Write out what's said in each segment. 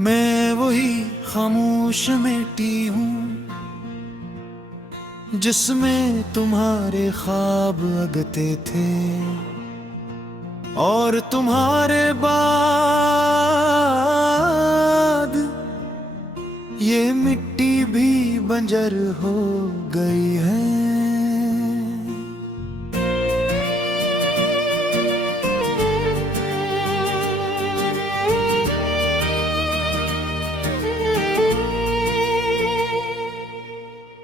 मैं वही खामोश मिट्टी हूँ जिसमें तुम्हारे ख्वाब अगते थे, और तुम्हारे बाद ये मिट्टी भी बंजर हो गई है।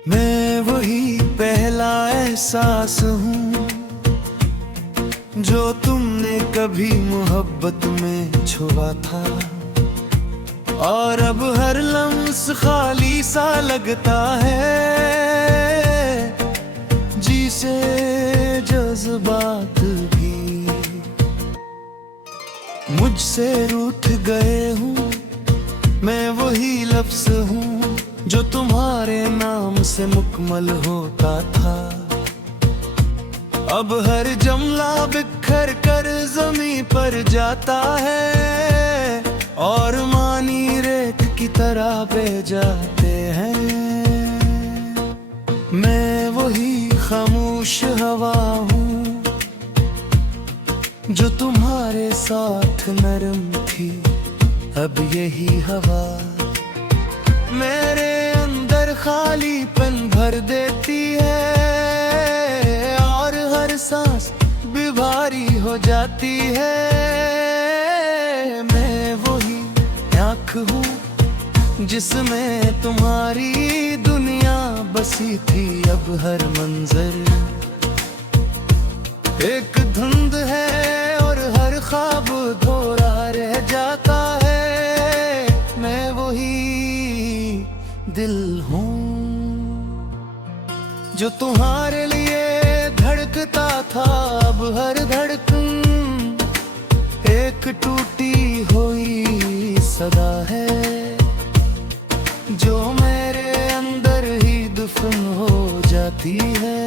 मैं वही पहला एहसास हूँ जो तुमने कभी मोहब्बत में छुआ था, और अब हर लम्स खाली सा लगता है। जी से जज्बात भी मुझसे रूठ गए हूँ। मैं वही लफ्ज़ हूँ जो तुम्हारे नाम से मुकम्मल होता था। अब हर जमला बिखर कर ज़मीं पर जाता है, और मानी रेत की तरह बह जाते हैं। मैं वही खामोश हवा हूँ जो तुम्हारे साथ नरम थी। अब यही हवा मेरे अंदर खालीपन भर देती है, और हर सांस भी भारी हो जाती है। मैं वही आँख हूँ जिसमें तुम्हारी दुनिया बसी थी। अब हर मंजर एक धुंध है, और हर ख्वाब अधूरा रह जाता है। मैं वही दिल हूँ जो तुम्हारे लिए धड़कता था। अब हर धड़कन एक टूटी हुई सदा है, जो मेरे अंदर ही दफन हो जाती है।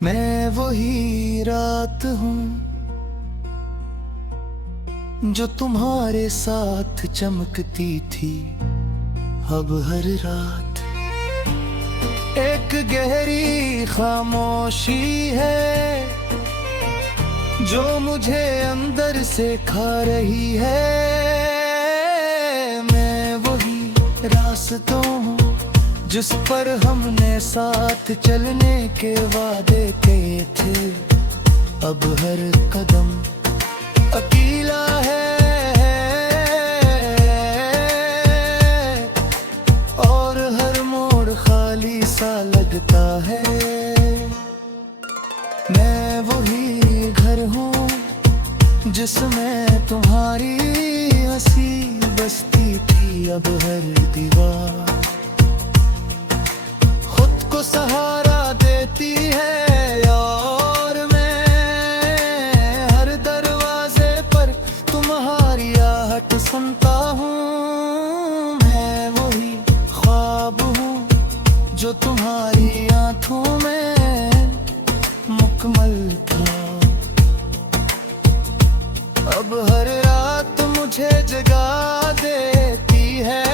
मैं वही रात हूँ जो तुम्हारे साथ चमकती थी। अब हर रात एक गहरी खामोशी है जो मुझे अंदर से खा रही है। मैं वही रास्तों हूँ जिस पर हमने साथ चलने के वादे किए थे। अब हर कदम अकेला है, और हर मोड़ खाली सा लगता है। मैं वही घर हूँ जिसमें तुम्हारी हंसी बसती थी। अब हर दीवार खुद को सहारा देती है, और मैं हर दरवाजे पर तुम्हारी आहट सुनता हूँ। मैं वही ख्वाब हूँ जो तुम्हारी आँखों में मुकम्मल था। अब हर रात मुझे जगा देती है,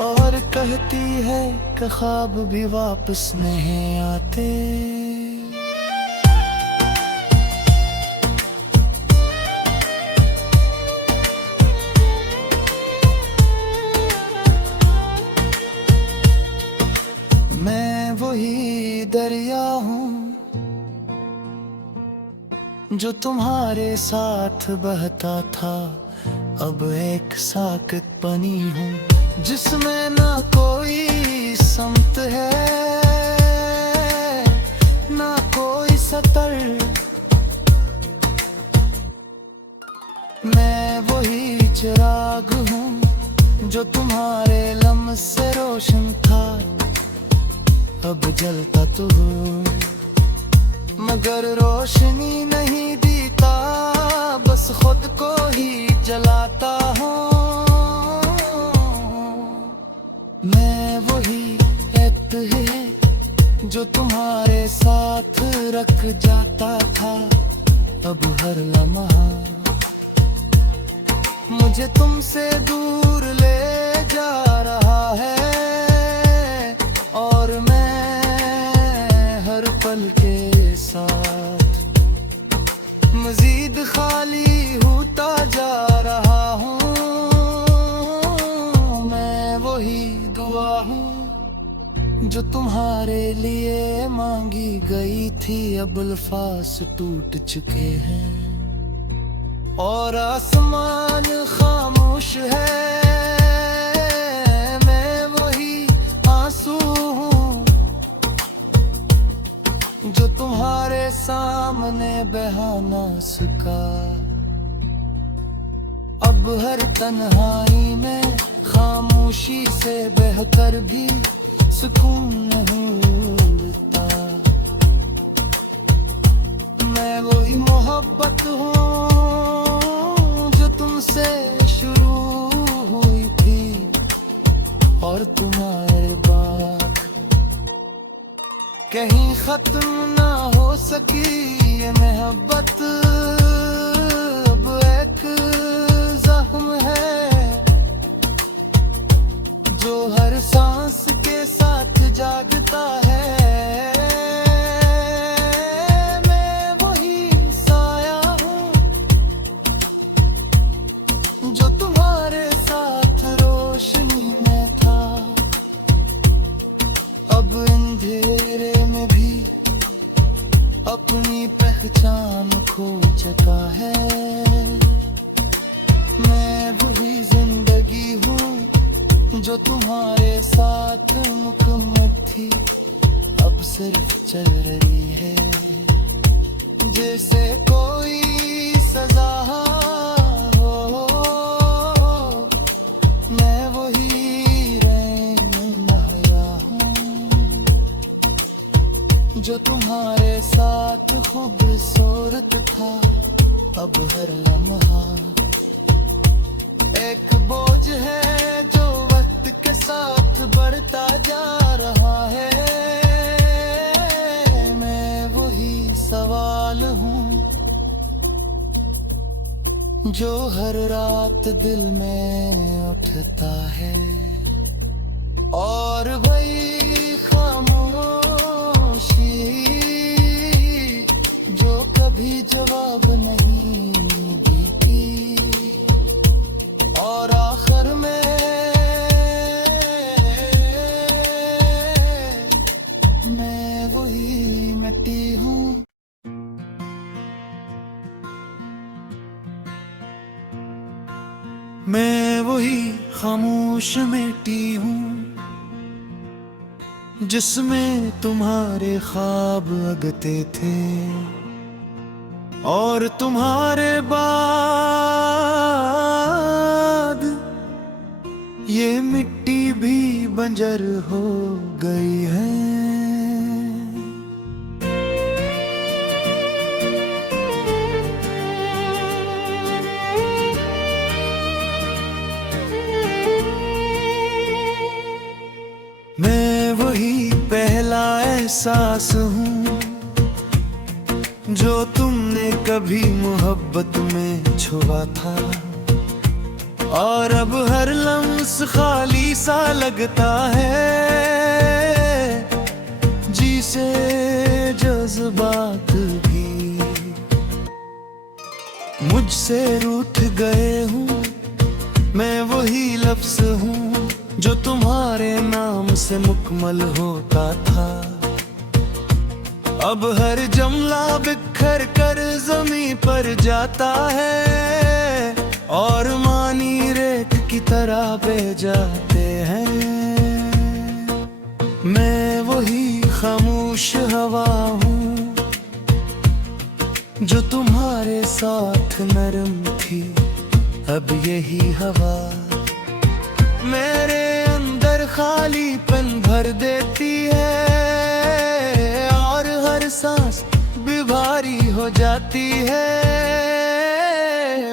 और कहती है कि ख्वाब भी वापस नहीं आते। मैं वही दरिया हूँ जो तुम्हारे साथ बहता था। अब एक साकित पानी हूँ जिसमें ना कोई समत है, ना कोई सतर। मैं वही चिराग हूँ जो तुम्हारे लम्स से रोशन था। अब जलता तो हूँ मगर रोशनी नहीं देता, बस खुद को ही जलाता हूँ। मैं वही ऐत है जो तुम्हारे साथ रख जाता था। अब हर लम्हा मुझे तुमसे दूर ले जा रहा है, और मैं हर पल के साथ मजीद खाली होता जा रहा हूँ। मैं वही दुआ हूँ जो तुम्हारे लिए मांगी गई थी, अब अल्फाज टूट चुके हैं और आसमान खामोश है। मैं वही आंसू हूँ जो तुम्हारे सामने बहा ना सका। अब हर तन्हाई में खामोशी से बहकर भी सुकून नहीं मिलता। मैं वही मोहब्बत हूँ जो तुमसे शुरू हुई थी, और तुम्हारे बाद कहीं खत्म ना हो सकी ये मोहब्बत। अब एक जख्म है जो हर सांस के साथ जागता है। मैं वही साया हूँ जो तुम्हारे साथ रोशनी में था, अब अंधेरे में भी अपनी पहचान खो चुका है। मैं वही जिंदगी हूँ जो तुम्हारे साथ मुकम्मल थी, अब सिर्फ चल रही है जैसे कोई सजा हो। मैं वही रहनुमाया हूँ जो तुम्हारे साथ खूबसूरत था, अब हर लम्हा एक बोझ है जो वक्त के साथ बढ़ता जा रहा है। मैं वही सवाल हूँ जो हर रात दिल में उठता है, और वही खामोशी जो कभी जवाब नहीं देती, और आखिर में मैं वही मिट्टी हूँ। मैं वही खामोश मिट्टी हूँ जिसमें तुम्हारे ख्वाब अगते थे, और तुम्हारे बाद ये मिट्टी भी बंजर हो गई है। मैं वही पहला एहसास हूँ जो तुमने कभी मोहब्बत में छुआ था, और अब हर लम्स खाली सा लगता है। जी से जज्बात भी मुझसे रूठ गए हूँ। मैं वही लफ्ज़ हूँ जो तुम्हारे नाम से मुकम्मल होता था, अब हर जमला बिखर कर ज़मीं पर जाता है, और मानी रेत की तरह बह जाते हैं। मैं वही खामोश हवा हूँ जो तुम्हारे साथ नरम थी, अब यही हवा मेरे अंदर खालीपन भर देती है, और हर सांस भी भारी हो जाती है।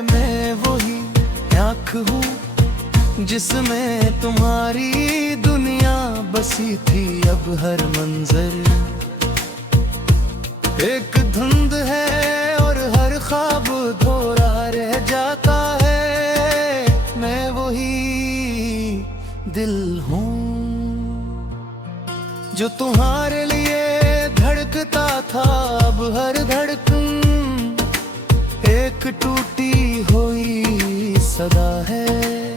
मैं वही आँख हूँ जिसमें तुम्हारी दुनिया बसी थी, अब हर मंजर एक धुंध है और हर ख्वाब अधूरा रह जाता है। जो तुम्हारे लिए धड़कता था, अब हर धड़कन एक टूटी हुई सदा है,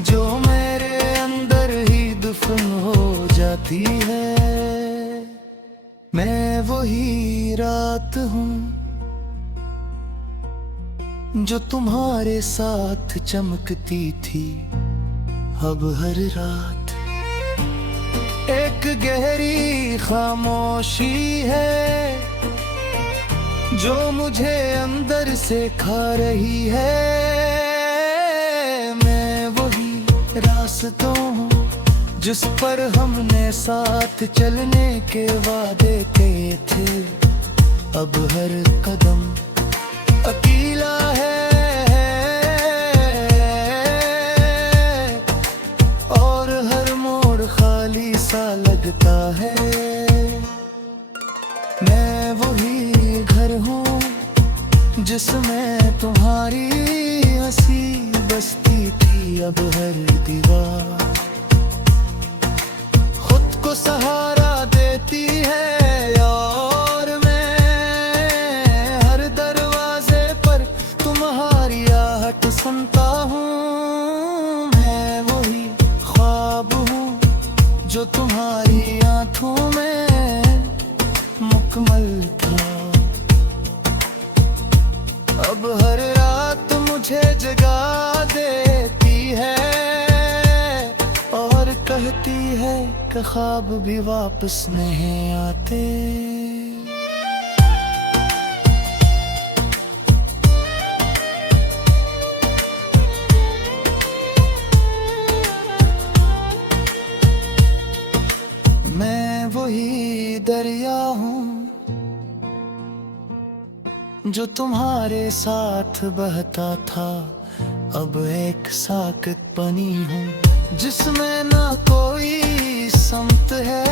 जो मेरे अंदर ही दफन हो जाती है। मैं वही रात हूँ जो तुम्हारे साथ चमकती थी, अब हर रात एक गहरी खामोशी है, जो मुझे अंदर से खा रही है। मैं वही रास्तों हूँ जिस पर हमने साथ चलने के वादे किए थे, अब हर कदम अकेला है और हर मोड़ खाली सा लगता है। मैं वही घर हूँ जिसमें तुम्हारी हंसी बसती थी, अब हर दीवार खुद को सहारा देती है, और मैं हर दरवाजे पर तुम्हारी आहट सुनता हूँ। मैं वही ख्वाब हूँ जो तुम्हारी आंखों में मुकम्मल था, अब हर रात मुझे जगा देती है और कहती है कि ख्वाब भी वापस नहीं आते। मैं वही दरिया हूँ जो तुम्हारे साथ बहता था, अब एक साकत पानी हूँ जिसमें ना कोई समत है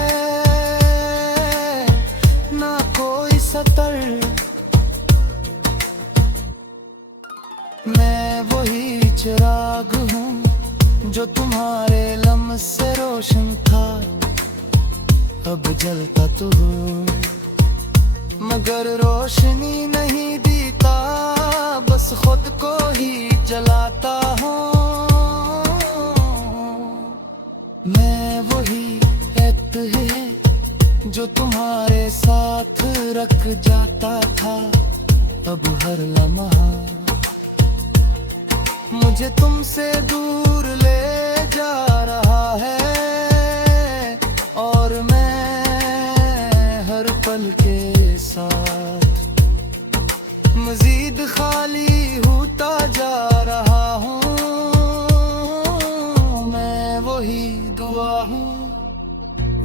ना कोई सतर। मैं वही चिराग हूँ जो तुम्हारे लम्स से रोशन था, अब जलता तो हूँ मगर रोशनी नहीं दीता, बस खुद को ही जलाता हूँ। मैं वही ऐत है जो तुम्हारे साथ रख जाता था, अब हर लम्हा मुझे तुमसे दूर ले जा रहा है, और मैं हर पल के साथ मजीद खाली होता जा रहा हूँ। मैं वही दुआ हूँ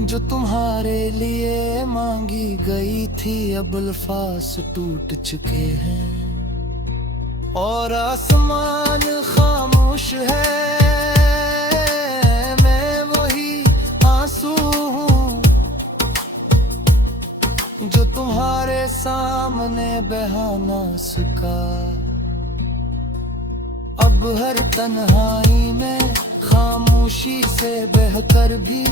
जो तुम्हारे लिए मांगी गई थी, अब अल्फाज टूट चुके हैं और आसमान खामोश है। मैं वही आंसू हूँ जो तुम्हारे सामने बहा ना सका, अब हर तन्हाई में खामोशी से बहकर भी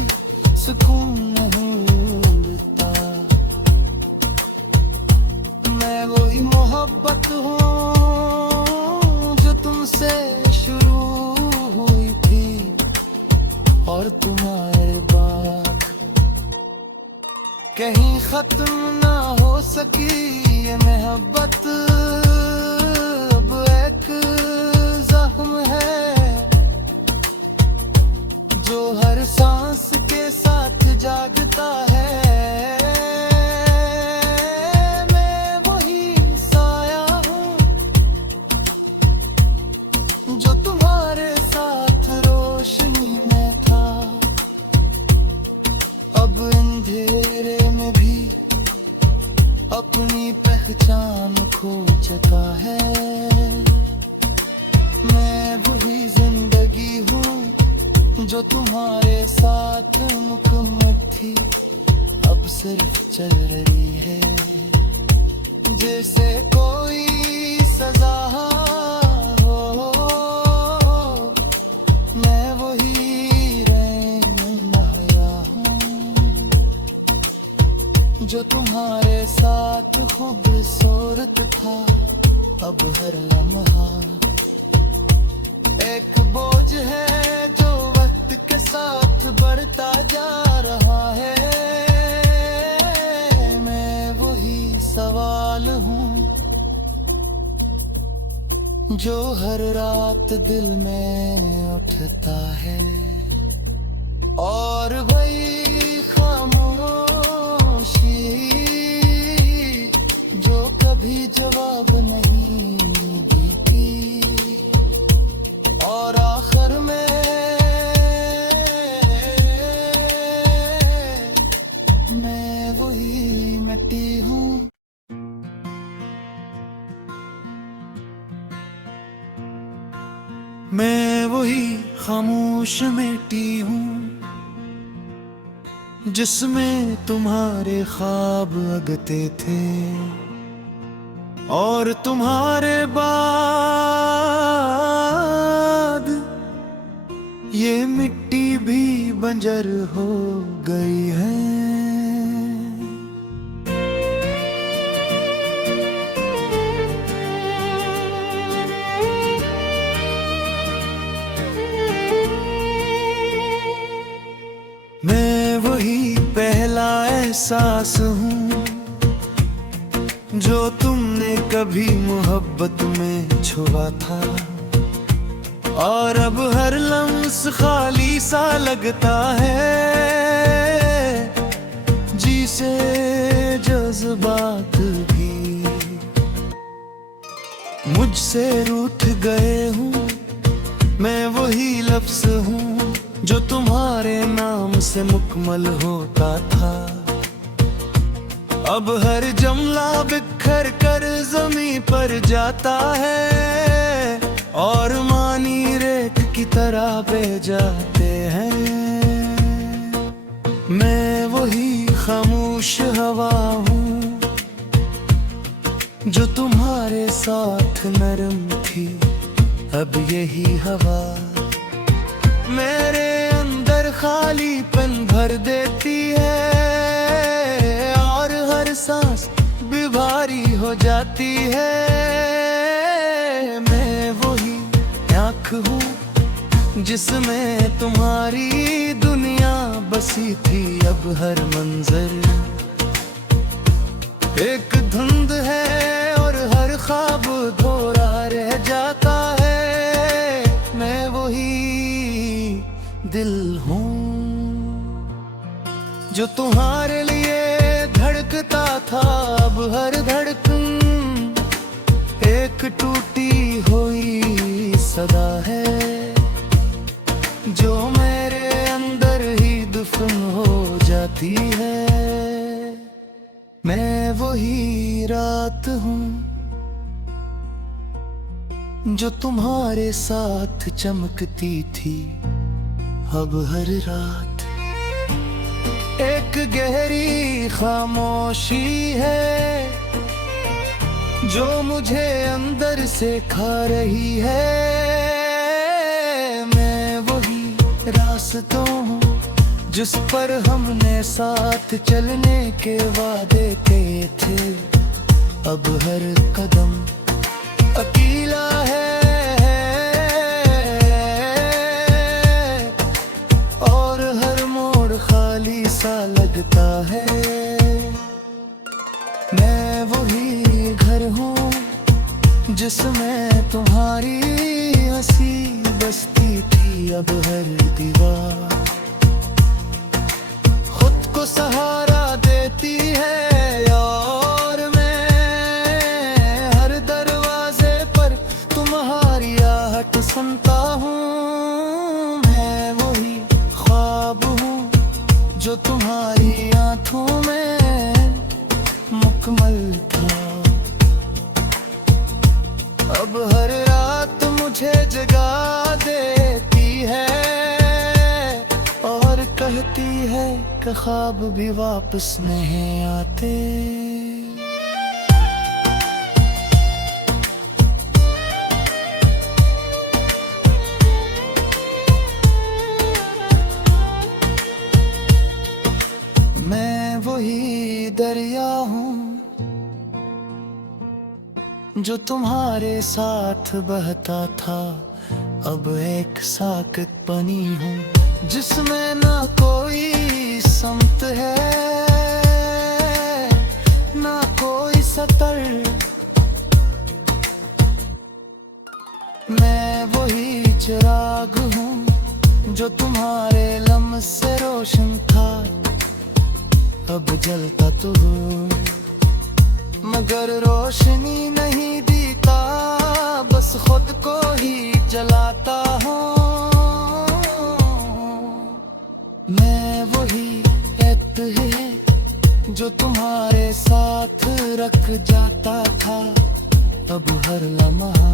सुकून नहीं उड़ता। मैं वही मोहब्बत हूँ जो तुमसे शुरू हुई थी, और तुम्हारे बाद कहीं खत्म ना हो सकी ये मोहब्बत। अब एक जख्म है जो हर सांस के साथ जागता है। मैं वही साया हूँ जो तुम्हारे साथ रोशनी में था, अब अंधेरे में भी अपनी पहचान खो चुका है। मैं वही जिंदगी हूँ जो तुम्हारे साथ मुकम्मल थी, अब सिर्फ चल रही है जैसे कोई सजा हो। मैं वही रहनुमाया हूँ। तुम्हारे साथ खूबसूरत था, अब हर लम्हा एक बोझ है जो वक्त के साथ बढ़ता जा रहा है। मैं वही सवाल हूँ जो हर रात दिल में उठता है, और वही खामोशी जो कभी जवाब नहीं देती, और आखिर में मैं वही मिट्टी हूँ। मैं वही खामोश मिट्टी हूँ जिसमें तुम्हारे ख्वाब उगते थे, और तुम्हारे बाद ये मिट्टी भी बंजर हो गई है। मैं वही पहला एहसास हूँ जो तुमने कभी मोहब्बत में छुआ था, और अब हर लम्स खाली सा लगता है, जिसे जज्बात भी मुझसे रूठ गए हूँ। मैं वही लफ्ज़ हूँ जो तुम्हारे नाम से मुकम्मल होता था, अब हर जुमला बिखर कर ज़मीं पर जाता है, और मानी रेत की तरह बह जाते हैं। मैं वही खामोश हवा हूँ जो तुम्हारे साथ नरम थी, अब यही हवा मेरे अंदर खालीपन भर देती है, और हर सांस भी भारी हो जाती है। मैं वही आँख हूँ जिसमें तुम्हारी दुनिया बसी थी, अब हर मंजर एक धुंध है, और हर ख्वाब अधूरा रह जाता है। मैं वही दिल हूँ जो तुम्हारे लिए धड़कता था, अब हर धड़कन एक टूटी हुई सदा है, जो मेरे अंदर ही दफन हो जाती है। मैं वही रात हूँ जो तुम्हारे साथ चमकती थी, अब हर रात एक गहरी खामोशी है जो मुझे अंदर से खा रही है। मैं वही रास्तों हूँ जिस पर हमने साथ चलने के वादे किए थे, अब हर कदम अकेला है, और हर मोड़ खाली सा लगता है। मैं वही घर हूँ जिसमें तुम्हारी हंसी बसती थी, अब हर दीवार खुद को सहारा देती है, और मैं हर दरवाजे पर तुम्हारी आहट सुनता हूँ। मैं वही ख्वाब हूँ जो तुम्हारी आंखों में मुकम्मल था, अब हर रात मुझे जगा देती है, और कहती है कि ख्वाब भी वापस नहीं आते। मैं वही दरिया जो तुम्हारे साथ बहता था, अब एक साकत बनी हूँ जिसमें ना कोई समत है ना कोई सतर। मैं वही चिराग हूँ जो तुम्हारे लम्स से रोशन था, अब जलता तो हूँ मगर रोशनी नहीं दीता, बस खुद को ही जलाता हूँ। मैं वही एत है जो तुम्हारे साथ रख जाता था, अब हर लम्हा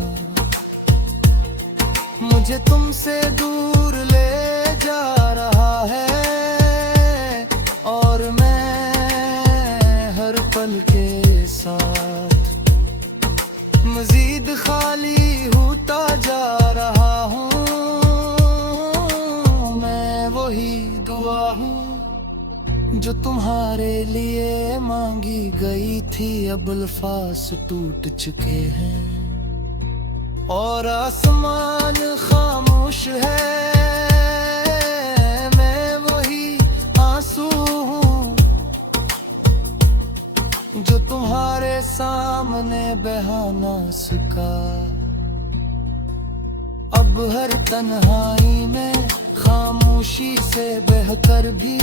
मुझे तुमसे दूर ले जा रहा है, और मैं हर पल के साथ मजीद खाली होता जा रहा हूँ। मैं वही दुआ हूँ जो तुम्हारे लिए मांगी गई थी, अब अल्फाज टूट चुके हैं और आसमान खामोश है। मैं वही आंसू हूँ जो तुम्हारे सामने बहा ना सका, अब हर तन्हाई में खामोशी से बहकर भी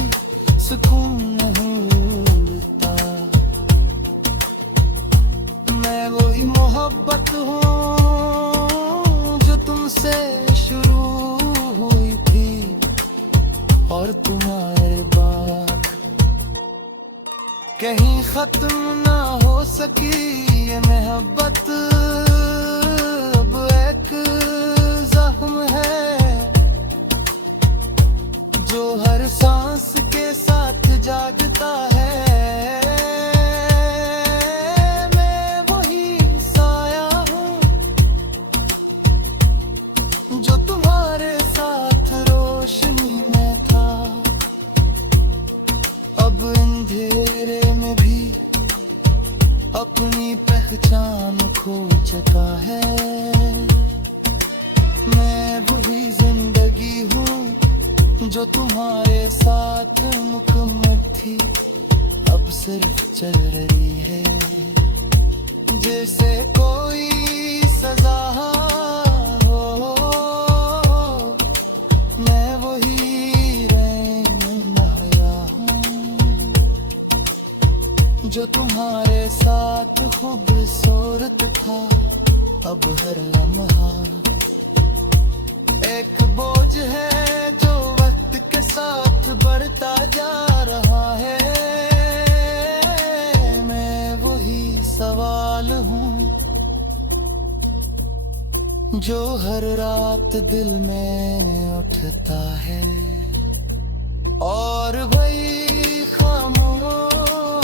सुकून नहीं मिलता। मैं वही मोहब्बत हूँ जो तुमसे शुरू हुई थी, और तुम्हारे बाद कहीं खत्म ना हो सकी ये मोहब्बत। अब एक जख्म है जो हर सांस के साथ जागता है। मैं वही साया हूँ जो तुम्हारे साथ रोशनी में था, अब अंधेरे में भी अपनी पहचान खो चुका है। मैं वही जिंदगी हूँ जो तुम्हारे साथ मुकम्मल थी, अब सिर्फ चल रही है जैसे कोई सजा हो। मैं वही रहनुमाया हूँ जो तुम्हारे साथ खूबसूरत था, अब हर लम्हा एक बोझ है जो वक्त के साथ बढ़ता जा रहा है। मैं वही सवाल हूँ जो हर रात दिल में उठता है, और वही खामोशी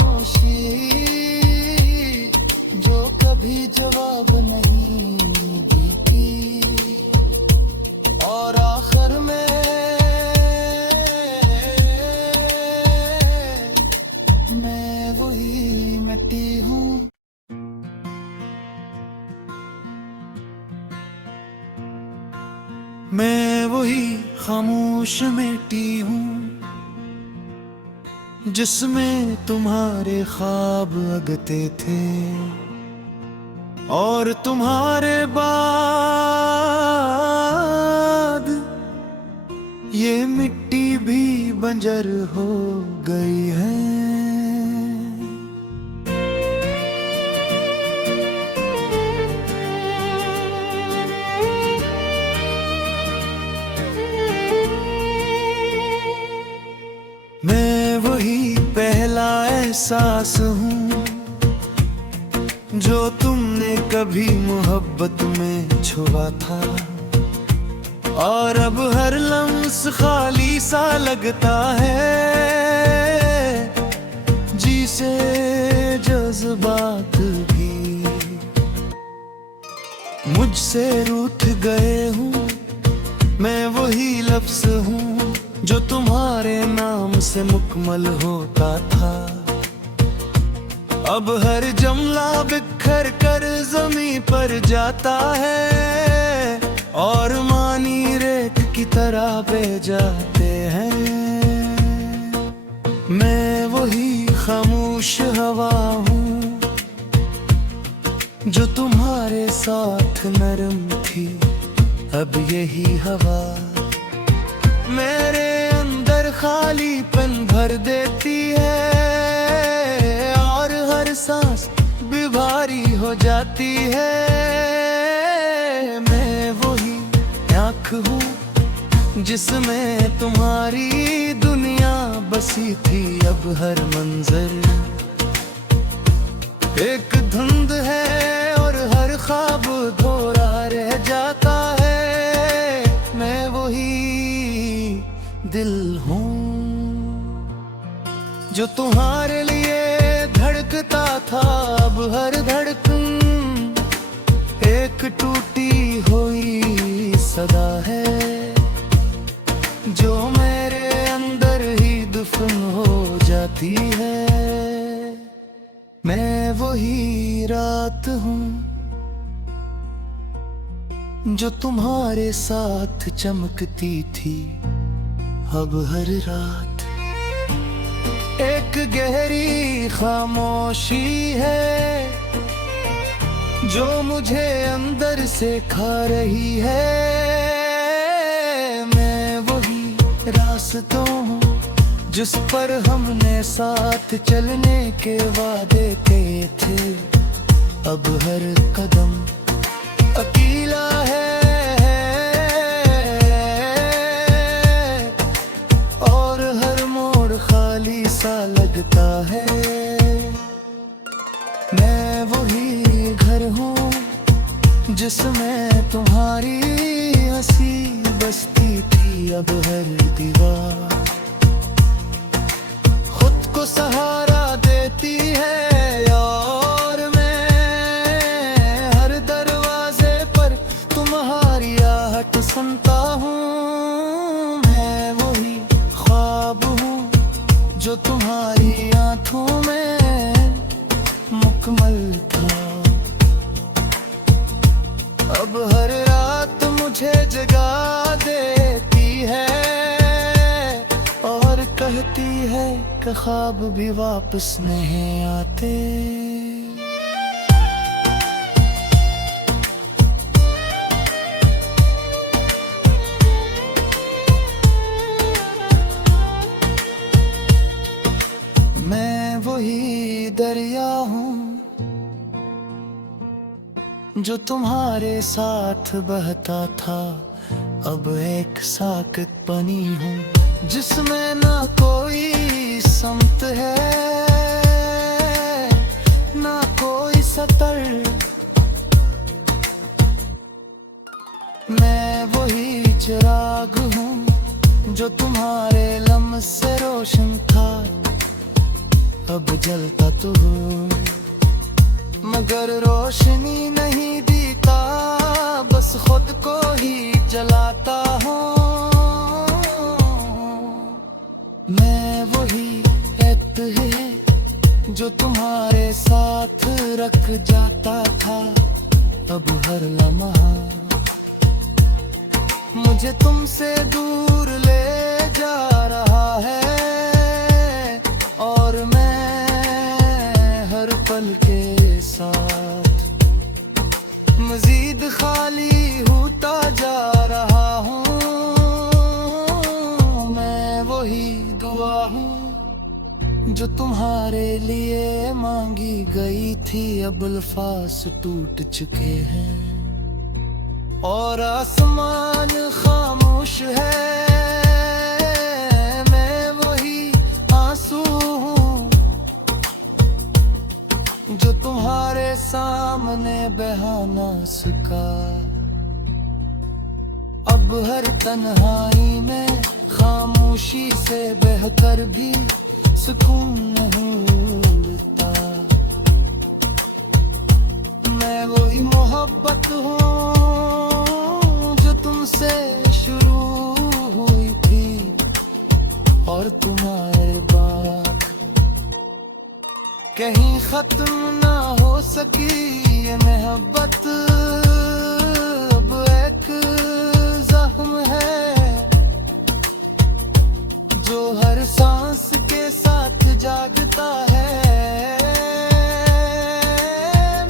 जो कभी जवाब नहीं देती, और आखिर में मैं वही मिट्टी हूँ। मैं वही खामोश मिट्टी हूँ जिसमें तुम्हारे ख्वाब उगते थे, और तुम्हारे बाद ये मिट्टी भी बंजर हो गई है। मैं वही पहला एहसास हूँ जो तुमने कभी मोहब्बत में छुआ था, और अब हर लम्स खाली सा लगता है। जी से जज्बात भी मुझसे रूठ गए हूँ। मैं वही लफ्ज़ हूँ जो तुम्हारे नाम से मुकम्मल होता था, अब हर जमला बिखर कर जमीन पर जाता है और मानी रेत की तरह बह जाते हैं। मैं वही खामोश हवा हूँ जो तुम्हारे साथ नरम थी, अब यही हवा मेरे अंदर खालीपन भर देती है और हर सांस भी भारी हो जाती है। मैं वही आँख हूँ जिसमें तुम्हारी दुनिया बसी थी, अब हर मंजर एक धुंध है और हर ख्वाब अधूरा रह जाता है। मैं वही दिल हूँ जो तुम्हारे लिए धड़कता था, अब हर धड़कन एक टूटी हुई सदा है जो मेरे अंदर ही दफन हो जाती है। मैं वही रात हूँ जो तुम्हारे साथ चमकती थी, अब हर रात एक गहरी खामोशी है जो मुझे अंदर से खा रही है। मैं वही रास्तों हूँ जिस पर हमने साथ चलने के वादे किए थे, अब हर कदम अकेला है और हर मोड़ खाली सा लगता है। मैं वही घर हूँ जिसमें तुम्हारी हंसी बसती थी, अब हर दीवार खुद को सहारा देती है और मैं हर दरवाजे पर तुम्हारी आहट सुनता हूँ। मैं वही ख्वाब हूँ जो तुम्हारी आंखों में मुकम्मल था, अब हर रात मुझे जगा देती है और कहती है कि ख्वाब भी वापस नहीं आते। मैं वही दरिया हूँ जो तुम्हारे साथ बहता था, अब एक साकत पानी हूँ जिसमें ना कोई समत है ना कोई सतर। मैं वही चिराग हूँ जो तुम्हारे लम्स से रोशन था, अब जलता तो हूँ मगर रोशनी नहीं दीता, बस खुद को ही जलाता हूँ। मैं वही एत है जो तुम्हारे साथ रख जाता था, अब हर लम्हा मुझे तुमसे दूर ले जा रहा है और मैं हर पल के साथ मजीद खाली होता जा रहा हूँ। मैं वही दुआ हूँ जो तुम्हारे लिए मांगी गई थी, अब अल्फाज टूट चुके हैं और आसमान खामोश है। मैं वही आंसू हूँ जो तुम्हारे सामने बहा ना सका, अब हर तन्हाई में खामोशी से बहकर भी सुकून नहीं मिलता। मैं वही मोहब्बत हूँ जो तुमसे शुरू हुई थी और तुम्हारे बाद कहीं खत्म ना हो सकी ये मोहब्बत, अब एक जख्म है जो हर सांस के साथ जागता है।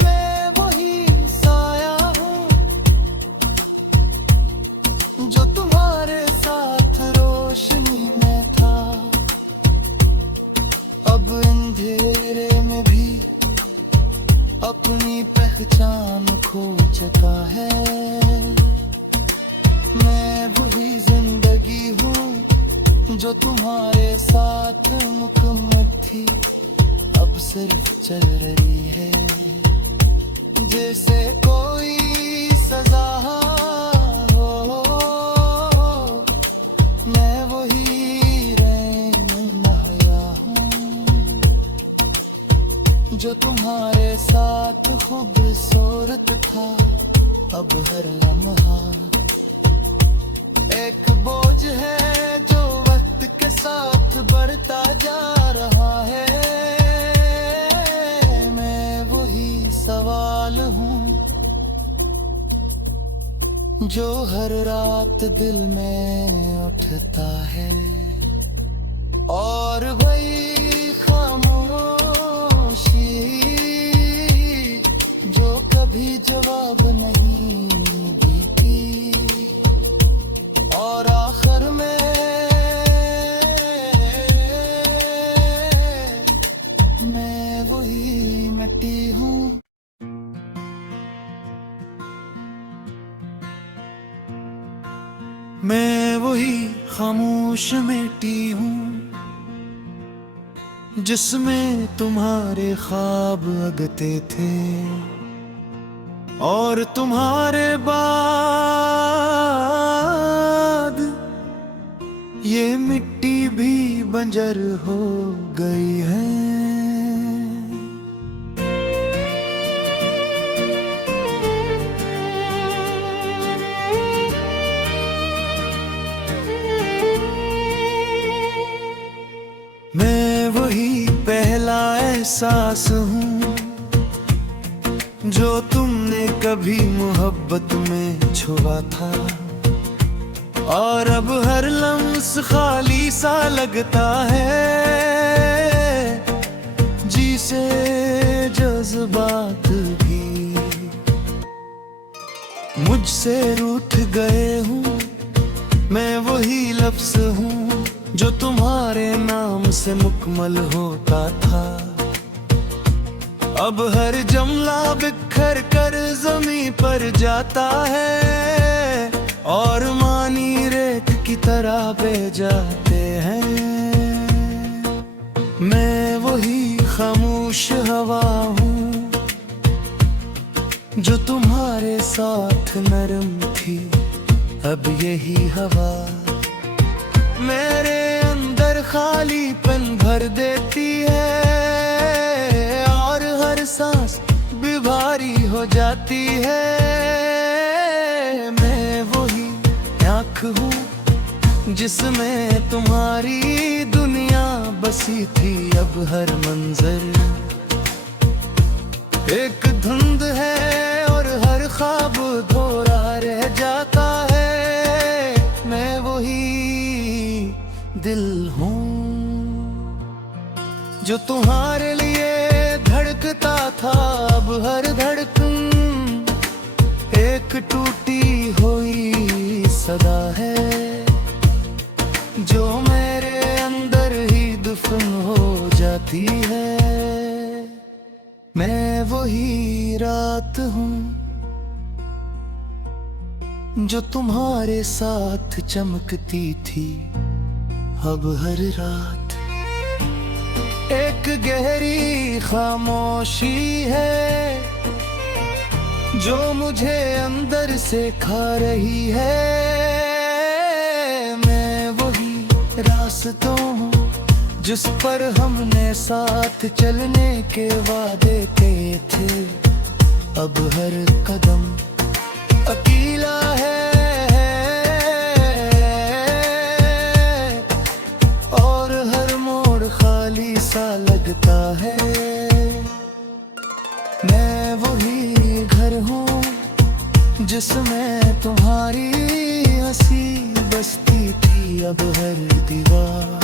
मैं वही साया हूँ जो तुम्हारे साथ रोशनी में था, अब अंधेरे में भी अपनी पहचान खो चुका है। मैं वही जिंदगी हूँ जो तुम्हारे साथ मुकम्मल थी, अब सिर्फ चल रही है जैसे कोई सजा हो। मैं वही रहनुमाया हूँ जो तुम्हारे साथ खूबसूरत था, अब हर लम्हा एक बोझ है जो वक्त के साथ बढ़ता जा रहा है। मैं वही सवाल हूँ जो हर रात दिल में उठता है, और वही खामोशी जो कभी जवाब नहीं देती, और आखिर में मैं वही मिट्टी हूँ। मैं वही खामोश मिट्टी हूँ जिसमें तुम्हारे ख्वाब उगते थे, और तुम्हारे बाद ये मिट्टी भी बंजर हो गई है। मैं वही पहला एहसास हूँ जो तुमने कभी मोहब्बत में छुआ था, और अब हर लम्स खाली सा लगता है, जिसे जज्बात भी मुझसे रूठ गए हूँ। मैं वही लफ्ज़ हूँ जो तुम्हारे नाम से मुकम्मल होता था, अब हर जुमला बिखर कर ज़मीं पर जाता है, और मानी रेत की तरह बह जाते हैं। मैं वही खामोश हवा हूँ जो तुम्हारे साथ नरम थी, अब यही हवा मेरे अंदर खालीपन भर देती है, और हर सांस भी भारी हो जाती है। मैं वही आँख हूँ जिसमें तुम्हारी दुनिया बसी थी, अब हर मंजर एक धुंध है और हर ख्वाब अधूरा रह जाता है। मैं वही दिल हूँ जो तुम्हारे लिए धड़कता था, अब हर धड़कन एक टूटी हुई सदा है जो मेरे अंदर ही दफन हो जाती है। मैं वही रात हूँ जो तुम्हारे साथ चमकती थी, अब हर रात एक गहरी खामोशी है जो मुझे अंदर से खा रही है। मैं वही रास्तों हूँ जिस पर हमने साथ चलने के वादे किए थे, अब हर कदम अकेला है और हर मोड़ खाली सा लगता है। मैं वही घर हूँ जिसमें तुम्हारी हंसी बसती थी। अब हर दीवार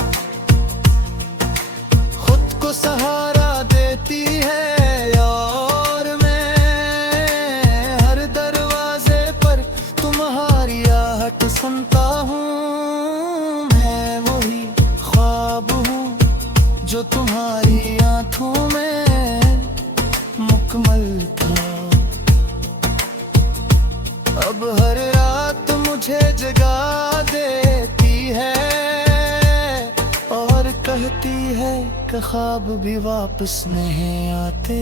खुद को सहारा देती है, और मैं हर दरवाजे पर तुम्हारी आहट सुनता हूँ। मैं वही ख्वाब हूँ जो तुम्हारी आंखों में मुकम्मल था। अब हर रात मुझे जगा देती है और कहती है कि ख्वाब भी वापस नहीं आते।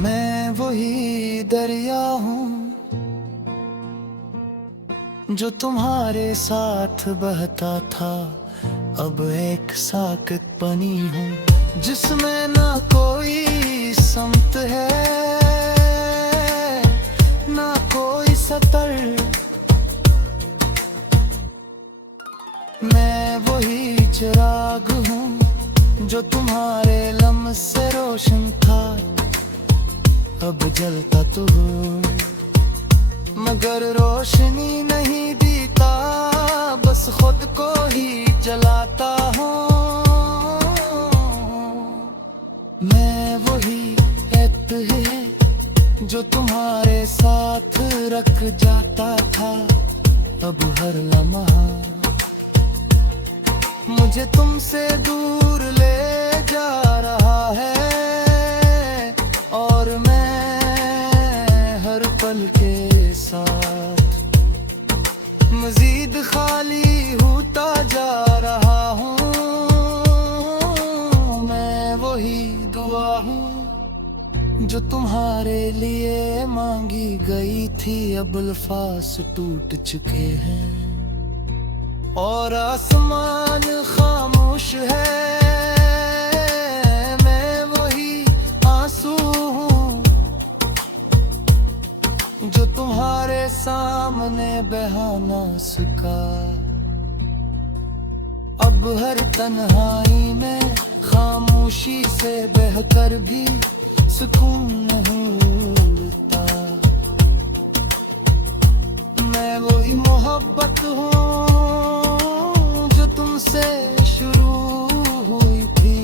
मैं वही दरिया हूँ जो तुम्हारे साथ बहता था। अब एक साकित पानी हूँ जिसमें ना कोई समत है ना कोई सतर। मैं वही चिराग हूँ जो तुम्हारे लम्स से रोशन था। अब जलता तो हूँ मगर रोशनी नहीं दीता, बस खुद को ही जलाता हूँ। मैं वही एत है जो तुम्हारे साथ रख जाता था। अब हर लम्हा मुझे तुमसे दूर ले जा रहा है, और मैं हर पल के साथ मजीद खाली होता जा रहा हूँ। मैं वही दुआ हूँ जो तुम्हारे लिए मांगी गई थी। अब अल्फाज टूट चुके हैं और आसमान खामोश है। मैं वही आंसू हूँ जो तुम्हारे सामने बहा ना सका। अब हर तन्हाई में खामोशी से बहकर भी सुकून नहीं मिलता। मैं वही मोहब्बत हूँ जो तुमसे शुरू हुई थी,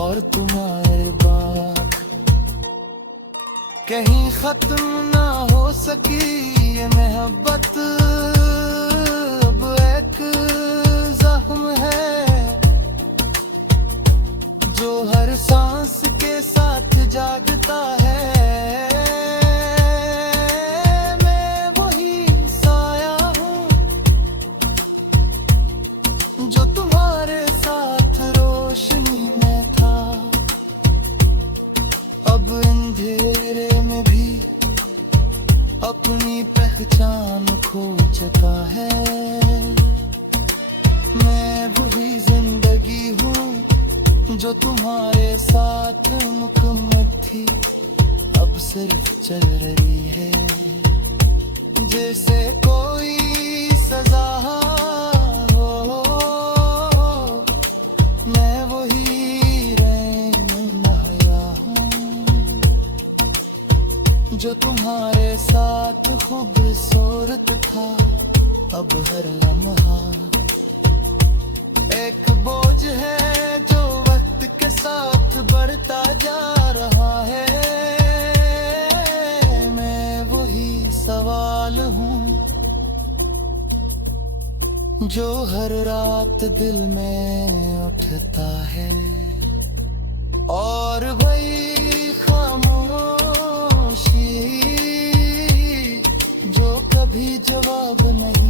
और तुम्हारे बाद कहीं खत्म ना हो सकी ये मोहब्बत। अब एक जख्म है जो हर सांस के साथ जागता है। मैं वही साया हूँ जो तुम्हारे साथ रोशनी में था। अब अंधेरे में भी अपनी पहचान खो चुका है। मैं वही जिंदगी हूँ जो तुम्हारे साथ मुकम्मल थी, अब सिर्फ चल रही है जैसे कोई सजा हो। मैं वही रहनुमाया हूँ जो तुम्हारे साथ खूबसूरत था। अब हर लम्हा एक बोझ है जो वक्त के साथ बढ़ता जा रहा है। मैं वही सवाल हूँ जो हर रात दिल में उठता है, और वही खामोशी जो कभी जवाब नहीं